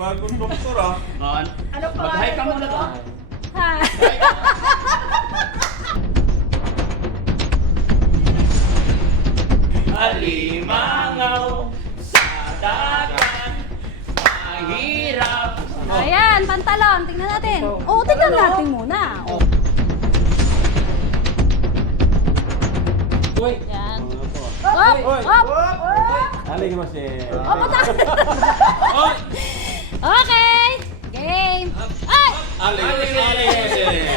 Bagong doktor ah. Ano pa? Mag-hi ka muna ba? Ha? Alimangaw sa dagat, mahirap. Ayan, pantalon. Tingnan natin. Oo, tingnan natin muna. Oh. Uy, Yan. Ano to? Hop! Oy! Hop! Aling mo si... Oh, patay! Okay! Game! Ay! Aling!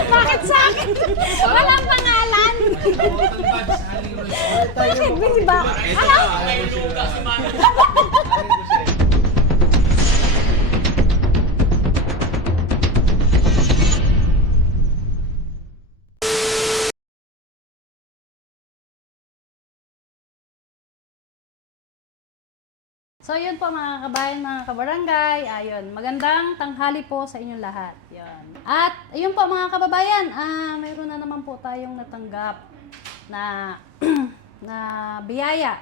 Bakit sa akin? Walang pangalan! Bakit? Bini ba? Ano? may luga si Mami. So yun po mga kabayan, mga kabarangay, ayun, magandang tanghali po sa inyong lahat. Yun. At ayun po mga kababayan, mayroon na naman po tayong natanggap na na biyaya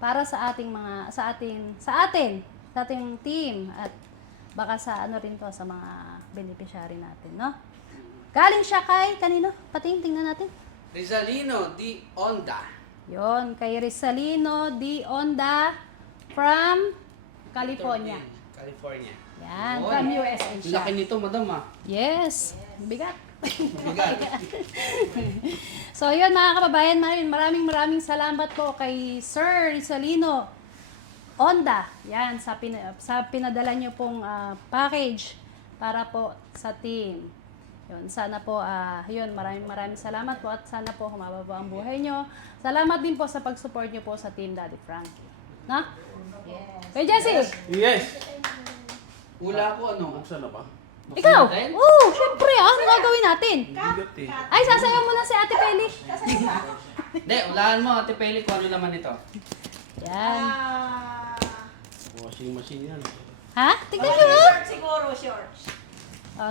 para sa ating mga sa ating team at baka sa ano rin to sa mga beneficiary natin, no? Galing siya kay kanino? Tingnan natin. Rizalino di Onda. Yon, kay Rizalino D. Onda from California. California. Yan, Oy. from USA siya. Laki nito, madam ah. Yes, bigat. Bigat. So yun mga kababayan, maraming salamat po kay Sir Rizalino Onda. Yan, sa pinadala nyo pong package para po sa team. Yun, sana po, yun, maraming salamat po at sana po humaba po ang buhay nyo. Salamat din po sa pag-support nyo po sa Team Daddy Frankie. Na? Yes. Kay Jessie! Yes! Wala ko ano. Buksan na ba? Ikaw! natin? Oo, syempre ano gagawin natin? Bigat eh. Ay, sasayaw mo na si Ate Peli. Hindi, ulaan mo Ate Peli kung ano naman ito. Yan. Washing machine yan. Ha? Tignan nyo ha? Short siguro, shorts.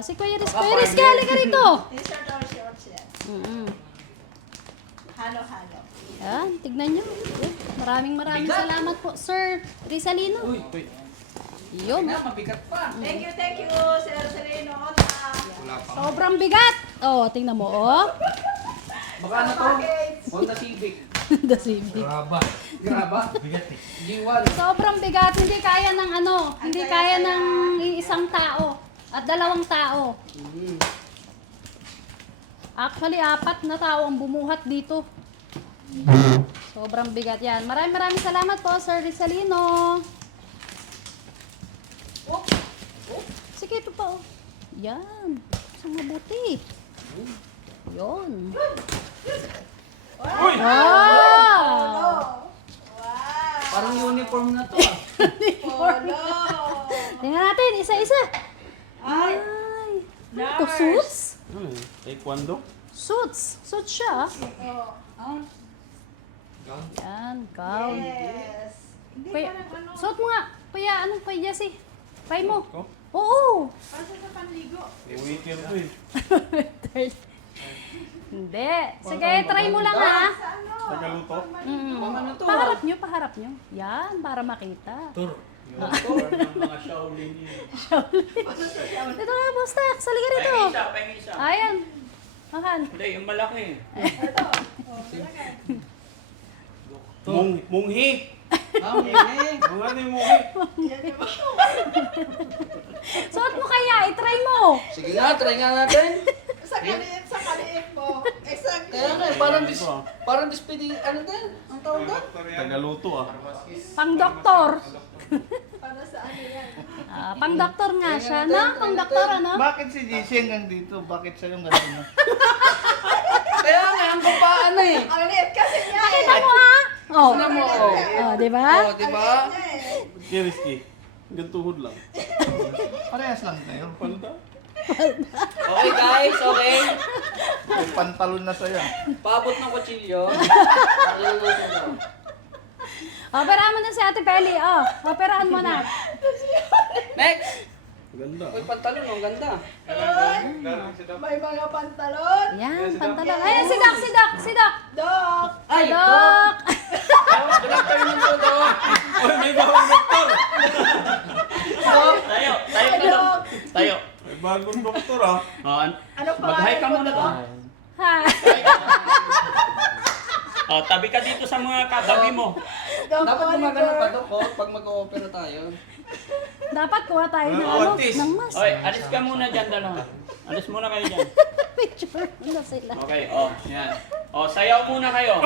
Si Kuya Riz. Baka Kuya Riz, partner. kali ka rito. T-shirt or shorts yan. Halo-halo. Yan, tignan nyo. Yun, Maraming Bigat. salamat po, Sir Rizalino. Uy, Yun. na, mabigat pa. Thank you, Sir Sereno. Wala pa. Sobrang bigat. Oh, tingnan mo, oh. Baka ano to? Honda Civic. The CV. Graba. Bigat eh. G1. Sobrang bigat. Hindi kaya ng ano, hindi kaya ng isang tao at dalawang tao. Actually, 4 na tao ang bumuhat dito. Sobrang bigat yan. Maraming salamat po, Sir Rizalino. Sige, ito pa, oh. Yan. Isang mabuti. Yun. Uy! Wow! Wow! Parang uniform na to ah. Polo! Tingnan natin, isa-isa. Ay! Ay. Ito, Nurse. suits? Ano eh? Taekwondo? Suits. Suits siya. Oh. Yan, gown. Yes. Hindi Kuya, parang ano, suot mo nga. Kuya, ano pa Jessie? Try mo. Ko? Oo. parang sa panligo. Weekend to eh. Hindi. Sige, try mo lang ha. Sa ano? Tagaluto? Ano to Paharap nyo, paharap nyo. Yan, para makita. Tur. Mga Shaolin yun. Ito nga, Bustak. Salika rito. Pengi isa. Ayan. Makan. Hindi, yung malaki. Munghi! Mami. Mga ni munghi! Suot mo kaya, itry mo. Sige nga, try nga natin. Sa kaliit mo. Exactly. Kaya nga, parang dispedi, ano din? Ang tawag doon? Tagaluto ah. Pang doktor. Para sa ano yan? Pang doktor nga siya, no? Pang doktor, ano? Bakit si JC hanggang dito? Bakit siya yung gano'n mo? Kaya nga, ang kapaan na eh. Ang liit kasi niya eh. Kita mo ha? Oh. Ano mo, oh. Oh, di ba? Oh, diba? Kaya risky. Hanggang tuhod lang. Parehas lang kayo. Panda? Okay guys, okay. May pantalon na sa'yo. Paabot ng kutsilyo. Ano natin daw? Operahan mo na si Ate Peli, oh. Operahan mo na. Next! Ganda. Uy, pantalon, ang ganda. May mga pantalon. Yan, pantalon. Ayan, si Doc, si Doc, si Doc. Dok! Ay, Doc! Good afternoon po, Doc. Uy, may bawang doktor! Doc, tayo Bagong doktor ah. Ano pa? Mag-hi ka muna to. Hi. Tabi ka dito sa mga katabi mo. Dapat gumagano pa to, pag mag-o-opera tayo. Dapat kuha tayo ng Oo, ano, artist. ng mask. Oy, alis ka muna dyan, dalawa. Alis muna kayo dyan. Picture na sila. Okay, yan. Sayaw muna kayo.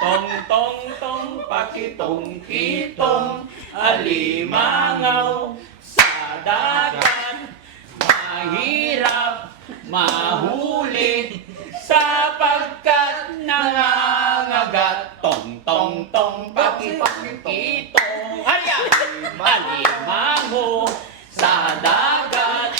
Tong, tong, tong, pakitong, kitong, alimangaw, sa dagat, mahirap, mahuli, sapagkat nangangagat. Tong, tong, tong, pakitong, kitong, alimango, sa dagat,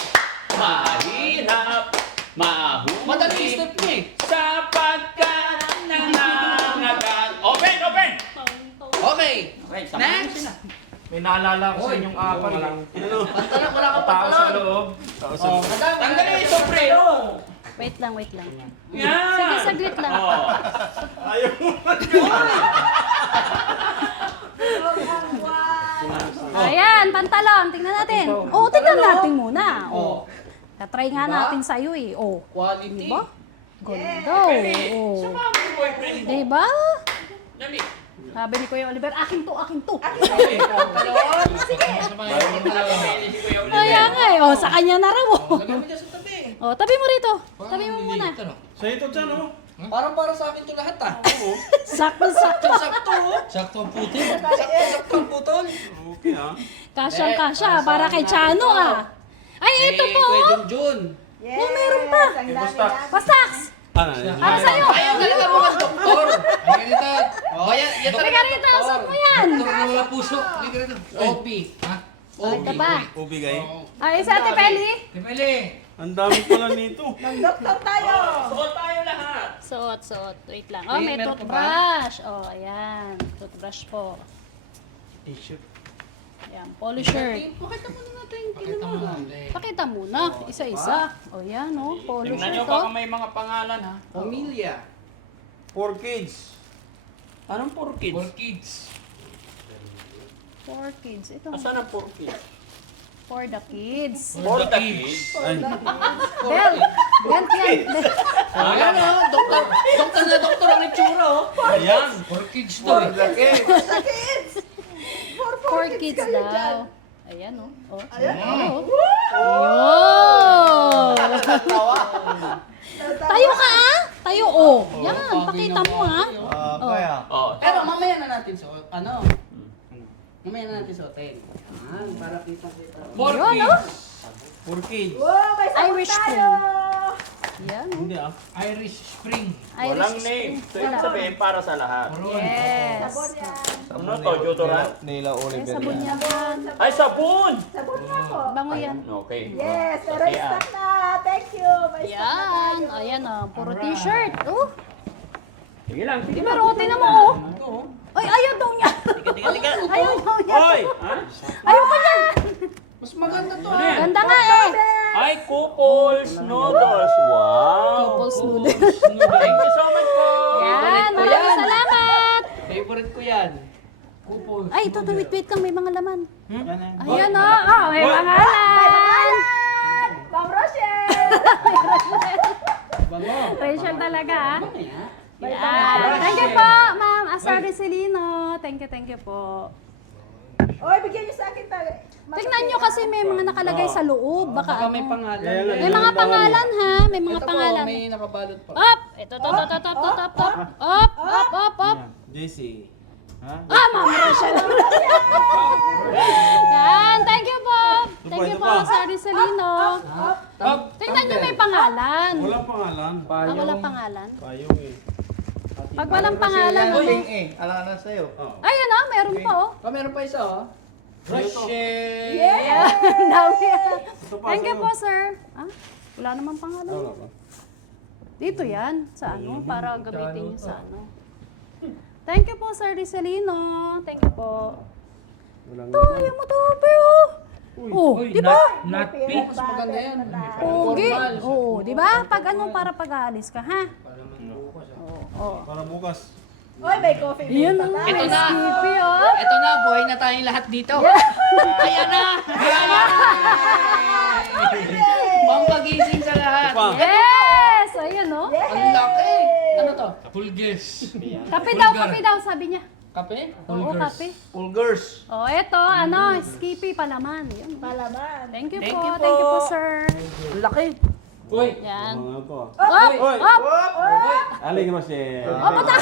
mahirap, mahuli. Madali step niya eh. Sapagkat nangangagat. Open, open! Okay. Okay, Next. May naalala ko sa inyong apat. Pantalon, wala kang Tao sa pantalon. loob. Oh, madami. Tanggalin yung sombrero. Wait lang, wait lang. Yan. Sige, saglit lang. Ayaw mo. Ayan, pantalon. Tingnan natin. Oh, tingnan natin muna. Oh. Oh. Katry nga Diba? natin sa'yo eh. Oh. Quality. Diba? Ganda. Oh. Sama mo yung boyfriend mo. Diba? Dali. Sabi ni Kuya Oliver, akin to, akin to. Okay, pantalon. Kaya nga eh. Oh, sa kanya na raw. Oh. Lagyan mo dyan sa tabi. Oh, tabi mo rito. Tabi mo muna. Sa ito dyan oh. Parang para sa akin to lahat ah. Oo. Sakto-sakto. Sakto. Sakto ang puti. Sakto ang putol. Okay ah. Kasyang-kasya. Para kay Chano ah. Ay, ito po. Kuya Junjun. Yes! Oh, meron pa. Ang dami natin. Pasaks. Ano? Para sa'yo. Ayaw talaga mga doktor. Ay, ganito. Oh, yan Halika rito, suot mo yan. Doktor na wala puso. Halika rito. OP. Ha? Ito ba? Ubigay. Ay, sa Ate Peli. Timeli. Ang dami pala nito. Mag-doktor tayo! Suot tayo lahat. Suot. Wait lang. Oh, may Meron ka ba? toothbrush. Oh, ayan. Toothbrush po. T-shirt. Ayan, polo shirt. Pakita mo na natin. Pakita mo lang. Pakita muna. Isa-isa. Oh, yan, oh. Polo Tingnan shirt, nyo baka oh. may mga pangalan ha. Pamilya. 4 kids. Anong 4 kids? For kids. For kids. Ito. Asan ang 4 kids? For the kids. For the kids. Ay. Bel. Bel yan. Ayan o. Doktor na doktor ang itsura oh. Ayan. For kids to eh. Sa kids! For kids kayo daw. dyan. Ayan, oh. Oh. Ayan. Oh. Ayun. Tayo ka, ah. Tayo, oh. Yan, pakita mo, ah. Kaya. Pero mamaya na natin suot. Ano? Mamaya na natin suotin. Ayan, para kita-kita. For Yun, kids. 4 kids. Wow, may sabon Irish tayo! Yan, oh. Hindi ah. Irish Spring. Walang name. So yung sabihin para sa lahat. Yes. Sabon yan. Ano to, deodorant? Nila Ay, Oliver sabon yan. yan. Ay, sabon! Sabon nga po. Bango yan. Okay. Yes, pero Okay, stock na. Thank you. May stock na Yan. tayo. Ayan, oh. Puro t-shirt. Oh. Sige lang, sige Di lang. ba, rote na mo, oh. Ay, ayaw daw niya. Ayaw daw niya. Hoy! Ha? Ayaw ko niya. Mas maganda to. Ano yan? Ganda nga, eh. Ay, couples noodles. Wow! Couples noodles. Thank you so much po! Yan, maraming salamat. Favorite ko yan. Kupol. Ay, ito, wait lang, may mga laman. Yan na. Ayan, oh. Oh, may pangalan. Ma'am Rochelle! Bango. Rachel talaga, ah. Mamaya. Yan. Thank you po, Ma'am Asar Celino. Thank you po. Oy, bigyan niyo sa akin pa. Tingnan nyo kasi may mga nakalagay sa loob. Baka Baka may ano. pangalan. Ayan, May mga pangalan, ha? May mga Ito po, pangalan. may nakabalot pa. Up! Ito, up. JC. Ha? Ah, Ma'am Rochelle. Yan, thank you po. Thank you ito po, pa. Asar Celino. Tingnan nyo may pangalan. Walang pangalan. Ah, walang pangalan. Payong eh. Pag walang pangalan, ano? Uling eh. Alangan sa'yo. Oh. Ayun ah, meron pa oh. Oh, meron pa isa oh. Rochelle. Ayan, dami. Ito pa. Thank you sa'yo. po, sir. Ah, wala namang pangalan. Wala pa. Dito yan, sa ano, para gamitin niyo sa ano. Thank you po, Sir Ricelino. Thank you po. Walang Ito, ayaw mo to, pero. Oh, Uy, di ba? not pink. Mas maganda yan. Pogi. Formal. Oo, di ba? Pag ano, para pag-aalis ka, ha? Oo. Para bukas. Oy, may coffee bean Yan pa na, tayo. may skippy, oh. Ito na, buhay na tayong lahat dito. Ayan na! Ayan na! Pulges. Kape daw, sabi niya. Kape? Oo, kape. Pulgers. Oh, eto, Skippy palaman. Yun. Palaman. Thank you Thank po, you po. thank you po, sir. Laki. Uy. Yan. Mga to. Op! Oy! Op! Aling Rochelle. Puta!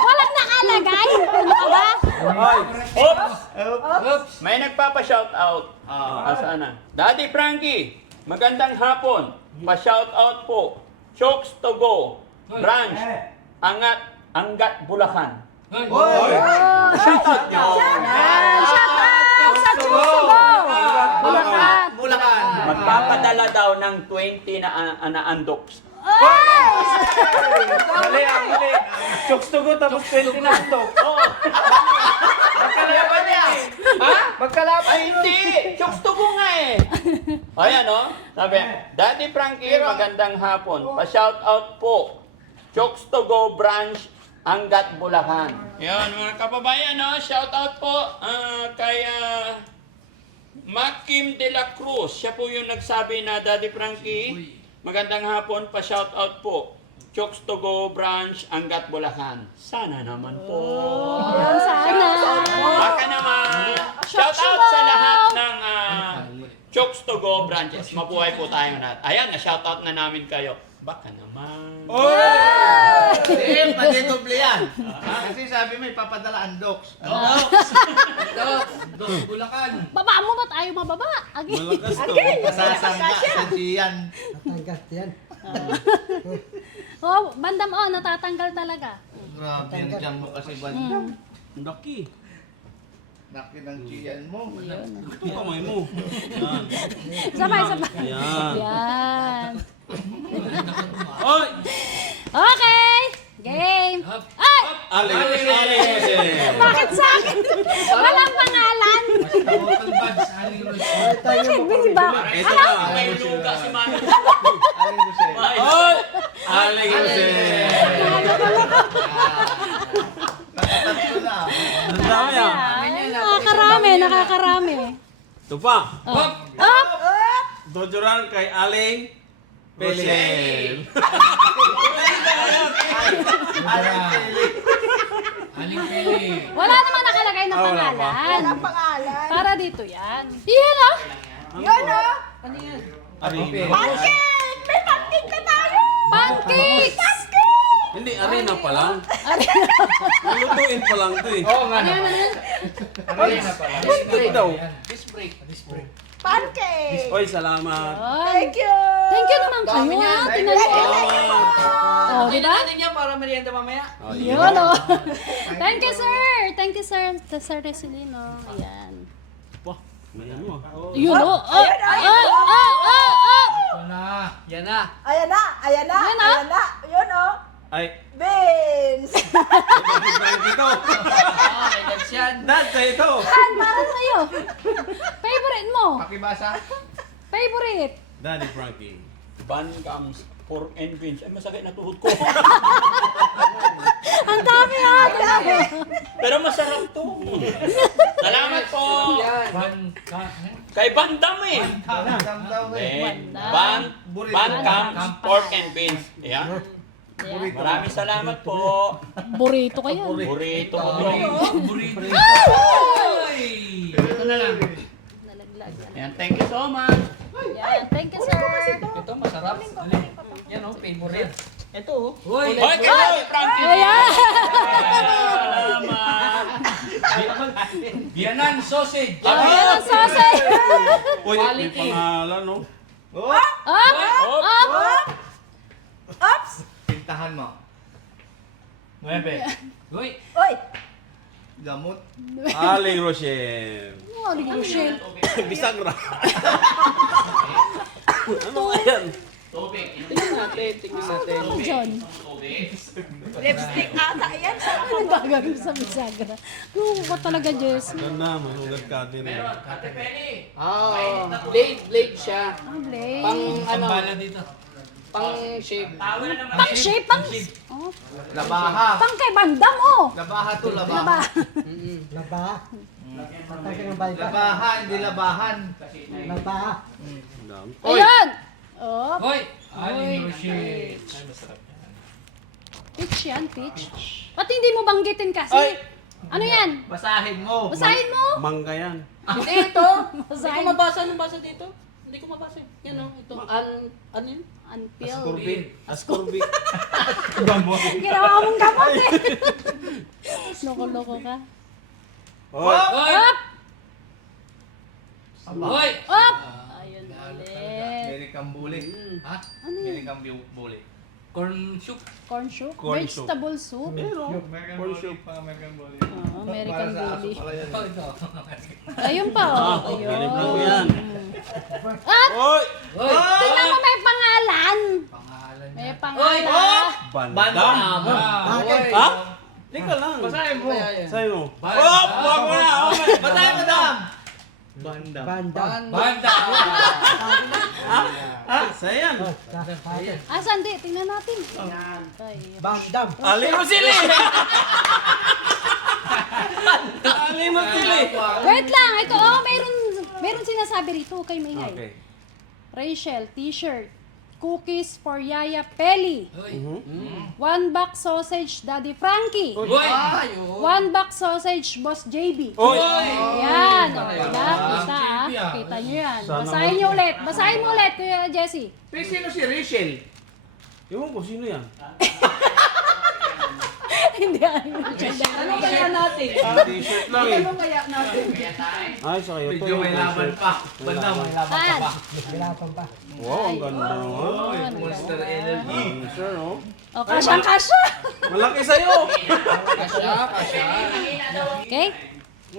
Walang nakalagay. Ano ka ba? Oy! Oops! Oops. May nagpapa-shoutout. Asaan na? Daddy Frankie, magandang hapon. Pa-shoutout po. Chokes to go. Branch. Angat Bulacan. Uy. Oy! Oh, shout out sa Chusugo. Bulacan. Bulacan. Magpapadala daw ng 20 na andoks. Mali ang mali. Chokes to go tapos 20 na ito. Oo. Magkalaban niya. Ha? Magkalaban. Ay, hindi! Chokes to go nga eh! Ayan o. Sabi, Daddy Frankie, magandang hapon. Pa-shoutout po. Chokes to go branch, Angat Bulacan. Yan, mga kababayan, no? Shoutout po kay Makim de la Cruz. Siya po yung nagsabi na, Daddy Frankie, magandang hapon, pa-shoutout po. Chokes to go branch, Angat Bulacan. Sana naman po. Yan, sana. Baka naman. Shout out sa lahat ng Chokes to go branches. Mabuhay po tayo lahat. Ayan, na-shout out na namin kayo. Baka naman. Hindi, pag-doble yan. Kasi sabi mo, ipapadala ang docs. Dos Bulacan. Baba mo ba tayo mababa? Agi. Malakas to. Masasangga sa diyan. Oh, bandam natatanggal talaga. Grabe yan dyan mo kasi ba? Laki. Laki ng tiyan mo. Ito kamay mo. Yan. Sabay. Yan. Yan. Oy! Okay. Game. Ay! Aling Rochelle. Bakit sa akin? Walang pangalan. Total Buds. Aling Rochelle. Bakit biniba? Ito na. May luga si Mami. Alin mo siya? Oy! Aling Rochelle. Nakatatlo na. Ang dami ah. Nakakarami. Ito pa. Up! Dojoran kay Aling Rochelle. Aling Pili. Wala naman nakalagay na Wala pa. pangalan. Ang pangalan. Para dito yan. Yan oh! Yun o. Arena. Pancake! May pancake na tayo! Pancakes! Hindi, arena pa lang. Lulutuin pa lang ito eh. Oo nga Ano naman. yan? Arena pala. Ito daw. Disc break. Pancake! Oy, salamat. Thank you! Thank you naman kayo ah. Tingnan mo. Oh, di ba? Natin yan para merienda mamaya. Oh, Yun oh. Thank you sir. Thank you sir. Sir Resilino. Ayan. Wah, may ano ah. Yun oh. Ito na. Yan na. Ayan na! Ayan na! Ayan na? Ayan na! Yun o! Ay, Beans! ito. May dags yan. Dad, ito. Yan, para sa'yo. Favorite mo. Pakibasa. Favorite. Daddy Frankie. Van Gams, pork and beans. Ay, masakit na tuhod ko. Ang dami ah. Dami. Pero masarap to. Salamat po. Van Kay Bandam eh. Damdaw eh. Van pork and beans. Ayan. Maraming salamat po. Burrito ka yan. Burrito ko. Burrito. Ito na lang. Nalaglag yan. Ayan, thank you so much. Yan. Thank you sir. Ito masarap. Yan o, favorite. Ito o. Uy. Hoy, kay Frankie. Ayan. Salamat. Bianan sausage. Ayan ang sausage. Uy, may pangalan no? Up. Up. Oops! Pintahan mo. 9. Uy. Uy! Gamot. Aling Rochelle. Oh, Rochelle. Bisagra. Ano ba yan? Tingnan natin. Tingnan natin. Ano dyan? Lipstick ata yan sa Ano ba gagawin sa bisagra? Gusto ko talaga, Jess. Ganda, masugat ka din. Blade siya. Ah, Blake. Pang ano, Pambala dito. pang shape. Pang shape, pang... Oh. Labaha. Pang kay bandam, oh. Labaha to, Diba? labaha. Labaha. Labaha, hindi labahan. Labaha. Dami. Ayan. Oh. Uy. Aling Rochelle. Ay, masarap yan. Peach yan, peach. Ba't hindi mo banggitin kasi? Ay! Ano yan? Basahin mo. Basahin mo! Mangga yan. Hindi, ito. Hindi ko Basahin. mabasa. Anong basa dito? Hindi ko mabasa. Yan o, ito. Ano yun? Until. Ascorbate. Ascorbate. Ginawa mong gamot eh. Loko-loko ka. Hoy! Hoy! Up! Hoy! Up! Ayun ulit. American bully. Ha? Ano yun? American bully. Corn soup. Corn soup? Corn soup. Vegetable soup? Corn soup. Oh, American Bully. Oh, ito. Ayun pa, oh. Galing lang Ayun. yan. At, Hoy! Hoy! tingnan mo may pangalan. Pangalan May niya. pangalan. Bandam. Bakit? Ha? Teka lang. Basahin mo. Sa'yo mo. Bandam. Oh! Wag mo na! Basahin mo, Dam. Banda. Banda! Ah, sa'yo yan. Ah, sandi, tingnan natin. Ay, Bandam. Ali mo sili! Ali mo sili! wait lang, ito oh, meron sinasabi rito kay Maingay. Okay. Rachel, t-shirt. Cookies for Yaya Peli. Hoy! 1 box sausage, Daddy Frankie. Hoy! Ayun. 1 box sausage, Boss JB. Hoy! Yan, o, kita ah. Kita nyo yan. Sana Basahin nyo ulit. Basahin mo ulit, Kuya Jesse. Pero sino si Rachel? Ewan ko, sino yan? Hindi, Ano kaya natin? T-shirt lang eh. Ano kaya natin? Ay, sa kayo to. Medyo may laban pa. Bandam, may laban ka pa. Kailangan pa. Wow, ang ganda naman. Ayun. Monster Energy. Sir, oh. O, kasya. Malaki sa'yo! Kasya. Okay?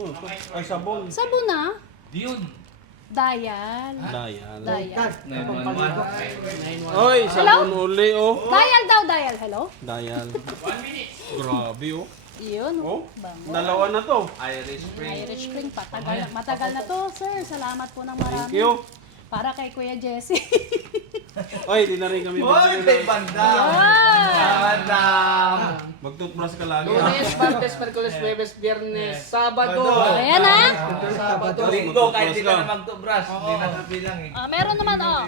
Oh, ay, sabon. Sabon na. Yun. Dial. Dial. Dial. Oy, sabon uli, oh. Dial daw, dial. Hello? Dial. 1 minute. Grabe, oh. Iyon. Oh, Bango. dalawa na to. Irish Spring. Irish Spring. Matagal na to, sir. Salamat po ng marami. Thank you. Para kay Kuya Jesse. Oy, di na rin kami Hoy, may bandam. Ah! Bandam. Mag-toothbrush ka lagi, ah. Lunes, Martes, Merkules, Huwebes, Biyernes, Sabado. Ayan ha. Sabado. Linggo, kahit di ka na mag-toothbrush. Hindi na kabilang eh. Ah, meron naman, oh.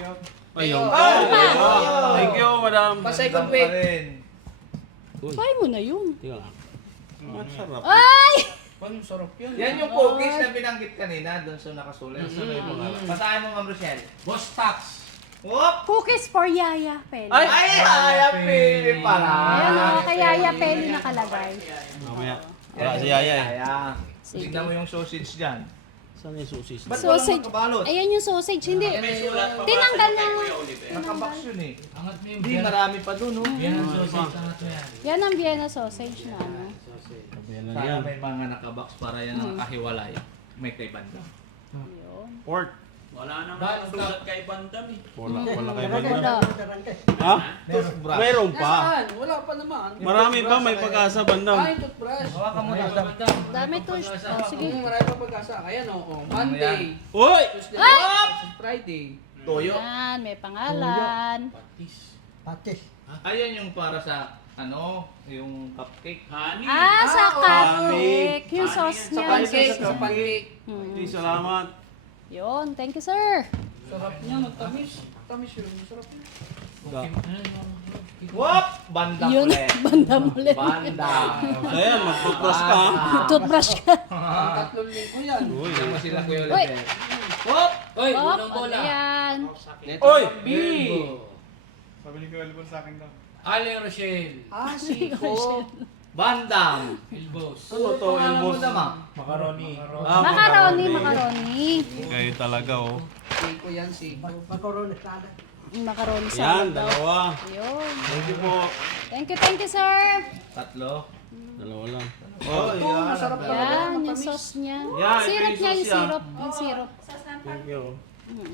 Ay, yung Ah! Thank you, madam. Pa-second week. Try mo na yun. Tingnan lang. Ang sarap. Ay! Ang sarap yun. Yan yung cookies na binanggit kanina doon sa nakasulat. Basahin mo, Ma'am Rochelle. Boss Tax. Whoop! Cookies for Yaya Peli. Ay! Ay, happy pala. Ayan o, kay Yaya Peli nakalagay. Mamaya. Wala si Yaya eh. Kaya, Sige. tignan mo yung sausage dyan. Saan yung susis? Ba't walang Sausage. nakabalot? Ayan yung sausage. Hindi. Tinanggal na. Nakabox yun eh. Angat mo yung Hindi, marami pa doon, no? Yan ang sausage. Angat mo yan. Yan ang Vienna sausage na ano. Yan na Sana yan. may mga nakabox para yan ang kahiwalay. May kay banda. Yun. Pork. Wala naman ang sulat kay Bandam eh. Wala kay Wala. Bandam. Ha? Toothbrush. Mayroon pa. Nasaan? Wala pa naman. Marami pa, may pagkasa, Bandam. Ay, toothbrush. Hawakan mo na. Dami to. Oh, sige. Marami pa pagkasa. Ayan o. Monday, Uy! Tuesday, Ay! Friday. Toyo. Yan, may pangalan. Patis. Ayan yung para sa, yung cupcake. Honey. Ah, sa cupcake. Yung Honey. sauce Sa niya. pancake. Sa pancake. Hindi, salamat. Yun, thank you, sir. Sarap niya. Nagtamis. Tamis yun. Masarap yun. Whoop! Bandam Yun, ulit. banda ulit. Bandam. Ayan, mag-toothbrush ka, ha? Toothbrush ka. Ang 3 linggo yan. Uy. Sama sila Kuya Uy. ulit. Whoop! Hoy! Oh, Unang ano bola. yan? Oy! B! Aling Rochelle. Ah, siko. Bandam. Elbows. Ano to, elbows? Macaroni. Macaroni. Kayo talaga, oh. Siko yan, siko. Macaroni sana. Macaroni Yan, salad daw. dalawa. Yun. Thank you po. Thank you, sir. Tatlo. Dalawa lang. Oh, Ito, masarap talaga. Yan, yung sauce niya. Yan, Syrup ito niya, yung yung sauce syrup. Yung syrup. Thank you.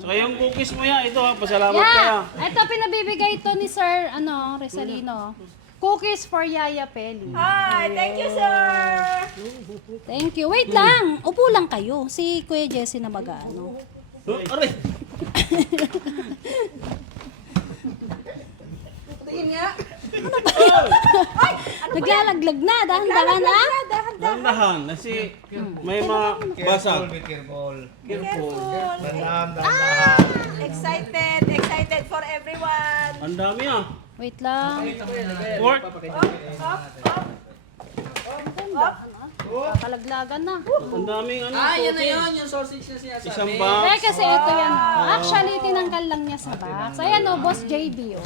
Saka yung cookies mo yan, ito ha, pasalamat ka. Yeah, ito pinabibigay ito ni Sir, Resalino. Cookies for Yaya Peli. Hi, thank you, sir. Thank you. Wait lang, upo lang kayo. Si Kuya Jesse na mag-ano. Aray! Tingin nga. Naglalaglag na, dahan-dahan ha. Dahan-dahan, kasi may mga basag. Be careful. Careful. Bandam, Ah! dahan-dahan. Excited for everyone. Ang dami ah. Wait lang. Work. Kalaglagan na. Ang daming ano. Yan na yun, yung sausage na sinasabi. Isang box. Eh, kasi ito yan. Actually, tinanggal lang niya sa box. Ayan o, Boss JB o.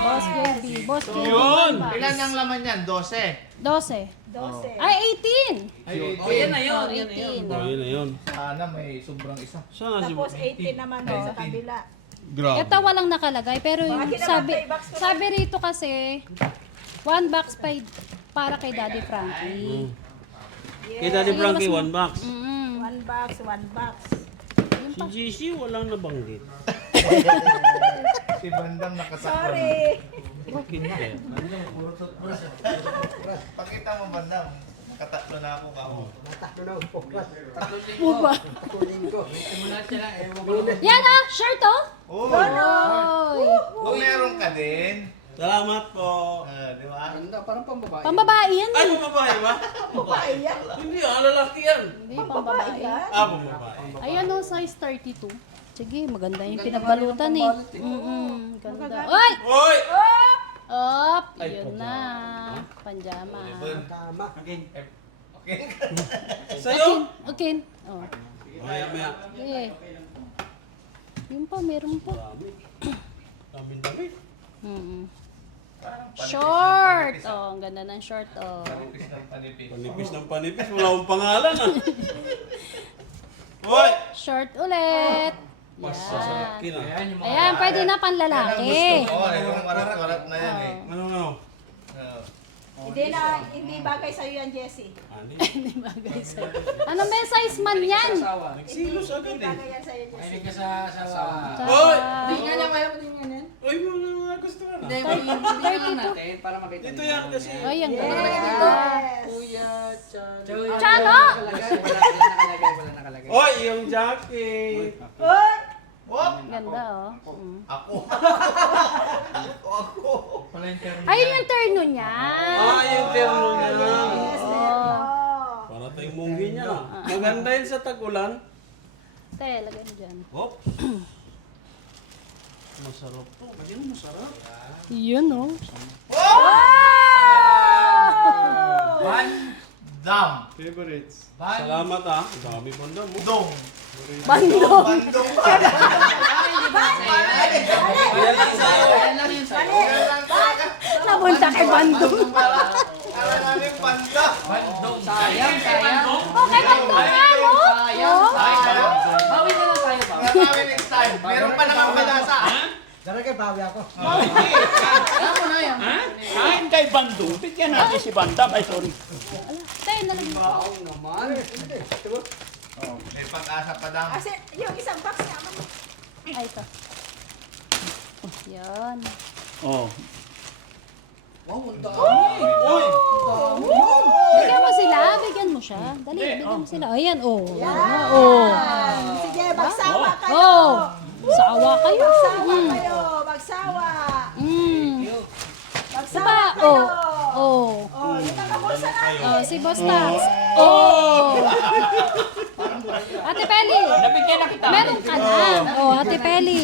Boss JB. Boss JB. Yun. Ilan ang laman yan? 12. 12. 12. Ay, 18. Yan na yun, Oh, yan na yun. 18. Oh, yun na yun. Sana may sobrang isa. Saan na si... Tapos 18 naman doon sa kabila. Grabe. Ito walang nakalagay, pero yung Bakit naman sabi, tayo box ko na? sabi rito kasi, 1 box para kay Daddy Frankie. Kay Daddy Frankie, 1 box. Mm. 1 box, 1 box. Si GC, walang nabanggit. Si Bandang nakatakbo. Sorry. Bakit kaya? Pakita mo Bandang. Nakatakbo na ako kako. Natakto na ang focus. Upa. Tuling ko. Yan ah, shirt oh. Oh, Oy. oh, meron ka din. Salamat po. Di ba? Ganda, parang pambabae. Pambabae yan Ay, eh. mababae ba? Babae yan. Hindi, lalaki yan. Hindi, Babae pambabae. yan. Ah, mababae. Ayan o, size 32. Sige, maganda yung pinagbalutan eh. Ganda. Oy! Oy! Op! Ay, Yun na. Panjama. Tama. Okay. Sa'yo? Okay. Oh. Maya, maya. Okay. Yun pa, meron pa. Daming damit. Mm. Short! Oh, ang ganda ng short oh. Panipis ng panipis. Panipis ng panipis. Wala akong pangalan ah. Hoy! Short ulit. Sasalaki Yan. na. Ayan yung mga... Ayan, pwede na Yan ang panlalaki. gusto ko. Yung warat-warat na yan eh. Ano, ano? Hindi bagay sa'yo yan, Jessie. Ano? Hindi bagay sa'yo. Ano ba yung size man yan? Nagsilos agad eh. Bagay yan sa'yo, Jessie. Mahilig ka sa asawa. Hoy! Tingnan niya kaya, tingnan niya. Uy, mga gusto ka na. Hindi, tingnan lang natin para makita Dito niyo. yan kasi. Ay, ang ganda. Yes. Kuya, Chan. Chano! Wala nakalagay. Oy, yung jacket. Uy! Wop! Ganda oh. Ako. Pala yung terno Ayun yung terno niya. Ah, yung terno niya. Yes, Oh. Para tayong munggi niya. Maganda yun sa tag-ulan. Te, lagay mo dyan. Hop. Masarap to. Lagyan mo masarap. Yun oh. Dam. Favorites. Salamat ah. Dami banda mo. Dong. Bandong. Bandong. Ayan lang sa'yo. Ayan lang yun sa'yo. Napunta kay Bandong. Kala namin panda. Sayang, sayang. Okay, Bandong nga no? Sayang, Oh. sayang. Bawi na lang tayo ba? Kala namin next time. Meron pa namang malasa. Daragay, bawi ako. Alam mo na yan. Kain kay Bandung. Bigyan natin si Bandam. Ay, sorry. Te, nalagay mo. Baong naman. May pag-asa pa dam. Kasi yung isang box naman. Ay, ito. Yan. Oh. Wow, ang dami. Uy! Bigyan mo sila. Bigyan mo siya. Dali, bigyan mo sila. Ayan, oh. Yan, oh. Sige, magsawa kayo. Oh. Sawa kayo. Magsawa kayo. Magsawa. Magsawa Diba? kayo. Oh. Oh. Oh, yung nakabulsa natin. Oh, si Boss Tax. Oh. Ate Peli. Nabigyan na kita. Meron ka na. Oh, Ate Peli.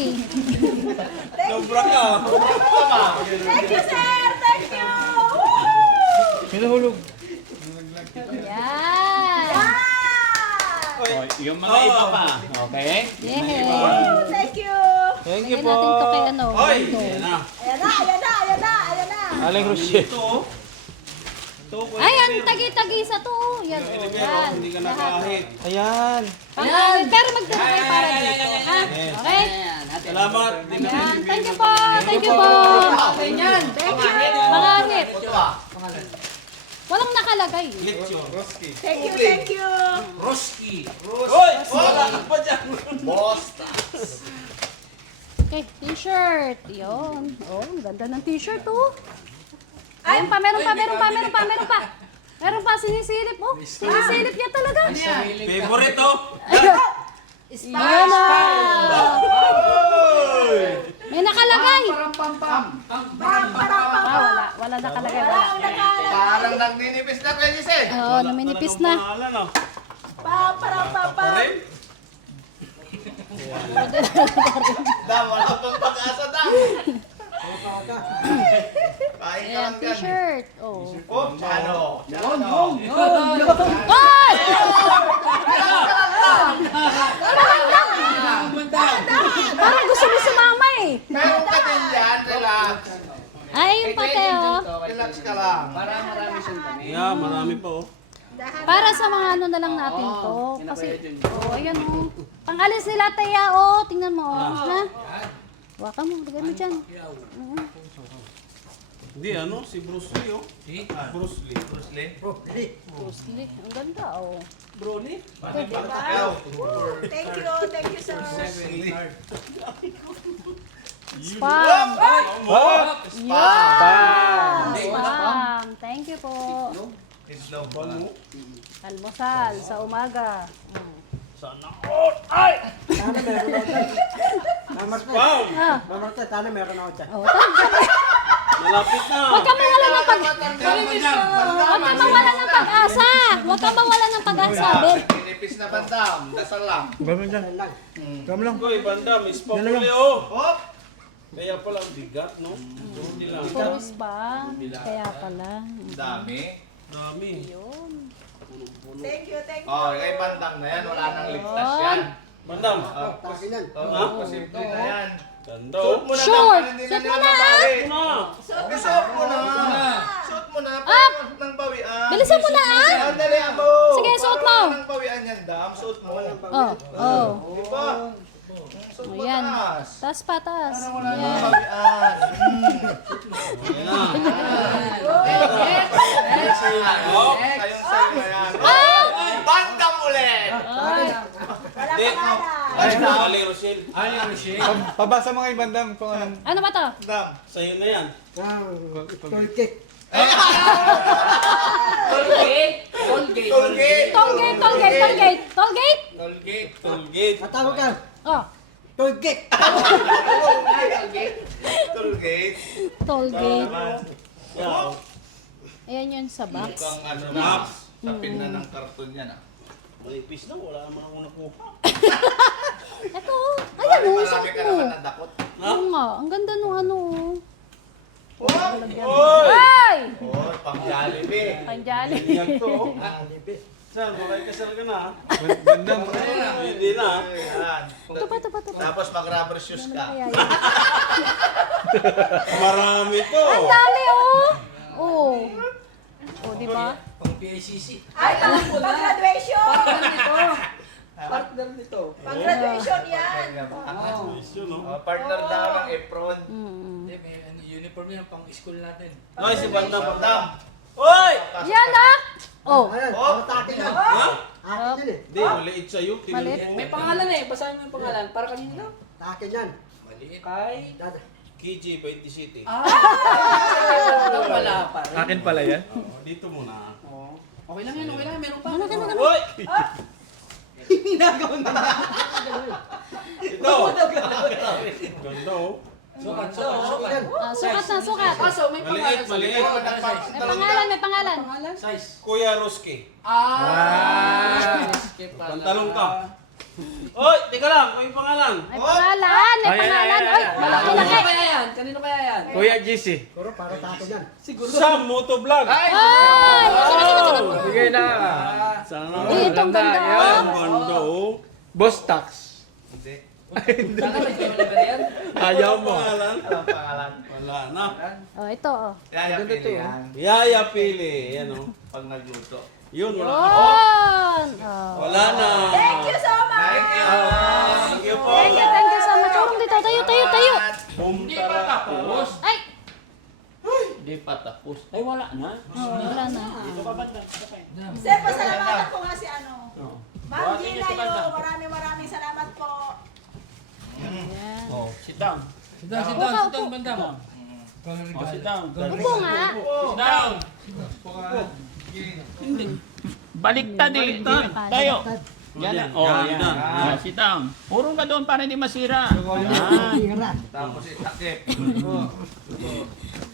Sobra ka. Thank you, sir. Thank you. Yan. Oh, yung mga iba pa. Okay? Yeah. Thank you. Thank Lagyan natin to kay ano. Oy! Bandong. Ayan na. Ayan na, ayan na, ayan na, ayan na. Aling Rochelle. Ito oh. Ito ko. Ayan, tagi-tagi sa to. Yan, oh. Yan. Hindi ka nakahit. Ayan. Ayan. Pero magdala kayo para dito. Ha? Okay? Ayan, natin. Salamat. Ayan. Thank you po. Thank you po. Ayan. Thank you. Mangangit. Ito ah. Walang nakalagay. Lecture. Roski. Thank you, thank you. Roski. Hoy! Wala ka pa dyan. Boss. Okay, t-shirt. Yun. Oh, ang ganda ng t-shirt oh. Ayun pa, meron pa, meron pa, meron pa, meron pa. Meron pa, sinisilip oh. Sinisilip niya talaga. Favorite oh. Yan na. May nakalagay. Pam-pam-pam. Ah, wala nakalagay. Wala. Parang nagninipis na kayo Giselle. Oo, naminipis na. Pangalan oh. Pa, para, pa, pa. Rin? Dam, wala pang pag-asa dam. Mateo. Relax ka lang. Para marami siyang kami. Yeah, marami pa oh. Para sa mga ano na lang natin Oo, to. kina Kasi, Kuya Jun. ayan oh. Pangalis nila, Teya, oh. Tingnan mo, oh. Ha? Waka mo, lagay mo dyan. Hindi ano, si Bruce Lee oh. Bruce Lee. Bruce Lee. Bruce Lee. Ang ganda, oh. Brony? Thank you, sir. Spam. Yeah. Hindi, Spam. Thank you po. Islog pala. Almusal sa umaga. Sana meron ako dyan. Mamarte. Ah. Mamarte, sana meron ako dyan. Oh, Malapit na. Huwag ka mawala ng pag-asa. Huwag ka mawala ng pag-asa, Ben. Pinipis na bandam. Dasal lang. Yan lang. Uy, Bandam, ispapuli oh. Hop! Kaya pala ang bigat, no? Hindi lang. Puro spam. Kaya pala. Ang dami. Dami. Yun. Thank you. Oh, kay bandam na yan. Wala nang ligtas yan. Bandam. Takin yan. Posible na yan. Ganda Suot oh. mo na Short! dapat, hindi Suot nila mo na, mabawi. Na. Suot mo na. Suot mo na. Para nang bawian. Bilisan mo na, ah. Dali, abo. Sige, suot mo. Para nang bawian yan, dam. Suot mo. Oh, oh. Di ba? Suot mo Ayan. taas. Taas pa, taas. Para wala nang Ayan. bawian. Ayan na. Oh, sayong-sayo na yan. Bandam ulit! Hindi. Ay, mali, Rochelle. Pabasa mga ibandam kung anong... Ano ba to? Bandam. Sa'yo na yan. Toy cake. Colgate. Colgate. Colgate. Tollgate, tollgate, tollgate. Tollgate? Colgate. Colgate. Matawag ka. Oh, Toy cake. Colgate. Colgate. tollgate. Yeah. Ayan yun sa box. Mukhang ano na. Tapin na ng karton yan ah. Malipis na, wala naman ako nakuha. Ito, ayan oh, Marami suot ka mo. naman nadakot. Oo nga, ang ganda nung ano. Oh! Oy! Ay! Oh, pang Jollibee. Panjali. Yan to oh. Alibi. Saan, kulay kasal ka na ha? Bandam. Hindi na. Ayan. Ito pa, ito pa, ito pa. Tapos mag-rubber shoes Ano ka. kaya yun? Marami to. Ang dami oh! Oh. Oh, di ba? Pang PICC. Ay, pang-graduation. Partner nito. Pang-graduation yan. Issue, no? Oh, partner na ng apron. Mm. Hindi, may ano, uniform yan pang school natin. Ay, si Bandam. Bandam. Oy! Yan ah! Oh. Ayan, Oh. takin yan. Ha? Akin yan eh. Hindi, maliit sa'yo. Maliit. Tinubo. May pangalan eh. Basahin mo yung pangalan. Para kanino lang? Takin yan. Maliit. Kay... Dada. KJ, Paiti City. Ito wala pa rin. Akin pala yan. Oo, dito muna. Oo. Okay lang yan, okay lang. Meron pa. Ano, ano, ano? Oy! Ito. Ito! Ganda oh. Sukat, sukat. Ah, sukat na, sukat. Kaso, may pangalan. Maliit, maliit. May pangalan, may pangalan. Pangalan? Size. Kuya Roski. Pantalong Pantalong ka. Oy, teka lang, may pangalan. May pangalan, may pangalan. Oy, malaki Kanino laki. kaya yan? Kanino kaya yan? Kuya GC. Siguro para takin yan. Sam Motovlog. Ay! Sunod. Sige na. Sana. Itong ganda. Ang ganda oh. Boss Tax. Sana may deliver yan. Ayaw mo. Pangalan? Ang pangalan. Wala na. Oh, ito oh. Yaya pili yan. Yaya Pili. Yan oh. Pag nagluto. Yun, wala. Yun. Oh. Wala na. Thank you so much. Thank you. Thank you po. Thank you so much. Urong dito, tayo, tayo, tayo. Hindi pa tapos. Ay! Hindi pa tapos. Ay, wala na. Oh, wala na. Sir, pasalamatan ko nga si ano. Ma'am Gina yun. Maraming salamat po. Yan. Oh, sit down. Sit down, sit down, sit down, bandam. Oh, sit down. Upo nga. Sit down. Baliktad eh. Tayo. Yan na. Oh, yan. Ah, sit down. Purong ka doon para hindi masira. Yan. Tira. Tapos itakip.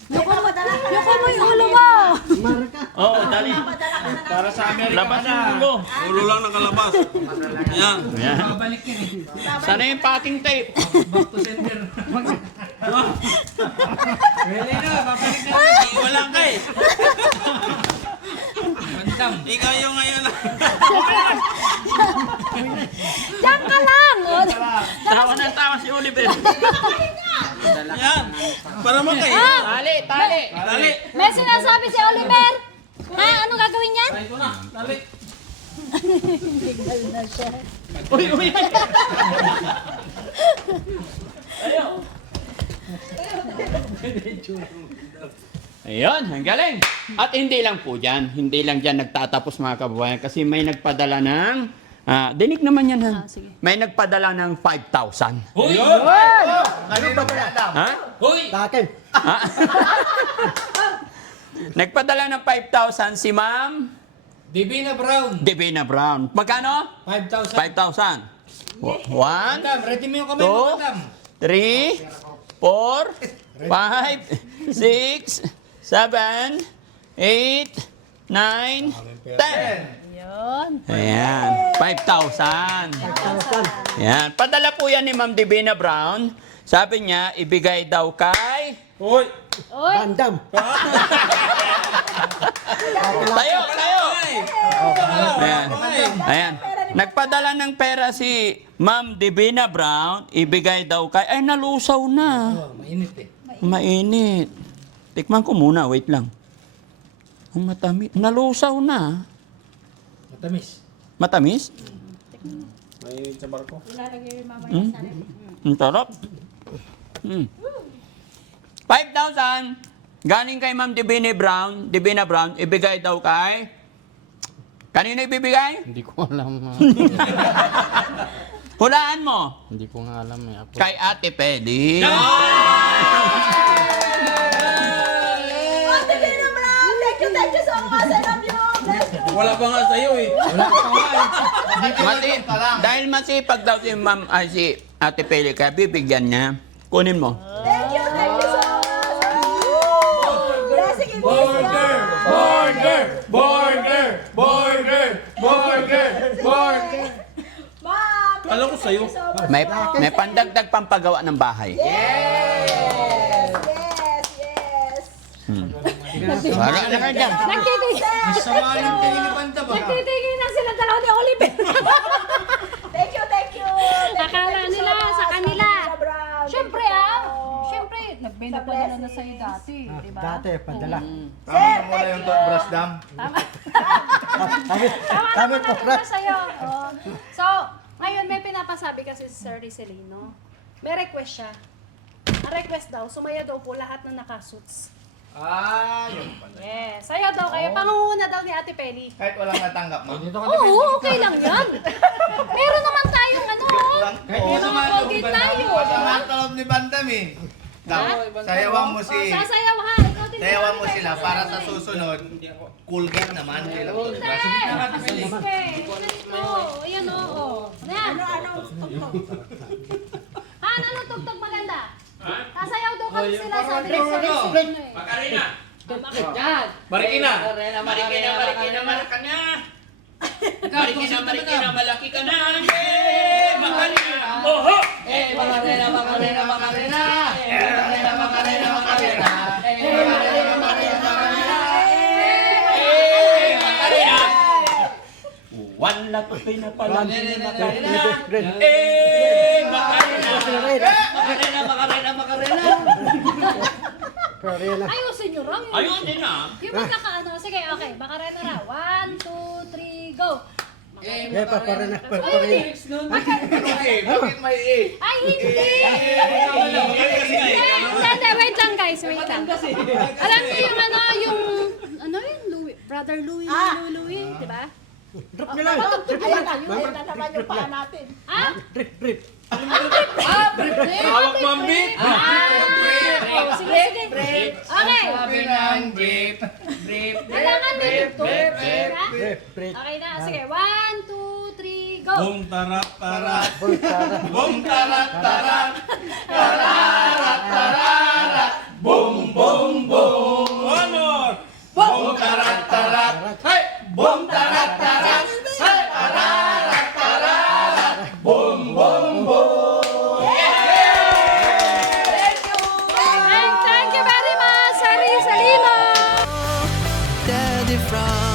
May papadala ka na. Yuko mo yung ulo mo. Marka. Oh, dali. Papadala ka na. Para sa Amerika. Labas yung ulo. Ulo lang nakalabas. Yan. Yan. Babalik yan eh. Sana yung packing tape. Back to center. Really na, babalik na. Wala ka eh. Bandam. Ikaw yung ngayon. Diyan ka lang. Oh. Tawa ng tawa si Oliver. Yan. Para makay. Tali, tali. Dali. May sinasabi si Oliver. Ha? Ano gagawin niyan? Ay, ito na. Dali. Tinggal na siya. Uy. Ayun, ang galing. At hindi lang po dyan. Hindi lang dyan nagtatapos mga kababayan. Kasi may nagpadala ng... dinig naman yan ha. sige. May nagpadala ng 5,000. Hoy! Kanino ba alam? Ha? Hoy! Sa akin. Nagpadala ng 5,000 si Ma'am Divina Brown. Divina Brown. Magkano? 5,000. 5,000. 1, Madam, ready mo yung kamay mo, 2, madam. 3, 4, 5, 6, 7, 8, 9, 10. Yun. Ayan, 5,000. 5,000. Ayan, padala po yan ni Ma'am Divina Brown. Sabi niya, ibigay daw kay... Hoy! Uy. Bandam. Tayo, tayo! Ayan, ayan. Nagpadala ng pera si Ma'am Divina Brown, ibigay daw kay... Ay, nalusaw na. Mainit eh. Mainit. Tikman ko muna, wait lang. Ang matamis. Nalusaw na. Matamis. Matamis? May sa barko. Ang sarap. 5,000 galing kay Ma'am Divina Brown, ibigay daw kay... Kanino ibibigay? Hindi ko alam. Hulaan mo. Hindi ko nga alam eh. Ako. Kay Ate Peli. Ate Pina Brown, thank you so much. I love you. Bless you. Wala pa nga sa'yo eh. Dahil masipag daw si Ma'am, si Ate Peli, kaya bibigyan niya. Kunin mo. Thank you so much. Blessing in Border! Border! Border! Border! Border! Border! Ma'am, Alam ko sa'yo. thank you so much. May pandagdag pampagawa ng bahay. Yes, yes. Wala na kayo dyan. Masama yung tingin ni Panta ba? Nagtitingin na sila dalawa ni Oliver. Thank you, thank you. Akala nila sa kanila. Pina Brown. Siyempre siyempre, nagbenta pa nila na sa'yo dati, di ba? Dati, padala. Tama mo na yung toothbrush dam. Tama. Kami Tama po, naman na sa'yo. Oh. So, ngayon may pinapasabi kasi si Sir Ricelino. May request siya. Ang request daw, sumaya daw po lahat na nakasuits. Yun pala. Yes, sa'yo daw kayo. Pangunguna daw ni Ate Peli. Kahit walang natanggap, ma'am. Oo, okay lang yan. Meron naman tayong ano, may mga Colgate tayo. Masama ang loob ni Bandam eh. Sayawan mo si... Sasayaw ha. Ikaw din Sayawan mo Oliver. sila para sa susunod. Colgate naman. Sila Hindi. Ito. Ayan o. Ano? Ano tugtog maganda? Sasayaw daw kasi sila sa Ricelino eh. Makarina. Yan. Marikina. Marikina, malaki ka na. Makarina. Oho! Makarina. One lot of pinapala. Makarina. Karina. Ayusin nyo raw. Ayun din ah. Yung magkakaano. Sige, okay. Makarena raw. 1, 2, 3, go. Paparina. Bakit may A? Ay, hindi! Hindi, wait lang guys, wait lang. Alam niyo yung Louis, Brother Louis, Louis, di ba? Drop nyo lang. Ayan na, yun na naman yung paa natin. Ah? Drip. Hawak mambit. Oh, sige. Okay. Sabi ng brief. Kailangan na dito. Drip. Okay na, sige. 1, 2, 3, go. Bum tarat tarat. Bum tarat tarat. Tararat tararat. Bum bum bum. One more. Bum tarat tarat. Hey! Bum tarat tarat. Hey! Tararat tararat. Bum bum bum. Thank you very much, Sir Ricelino. Daddy from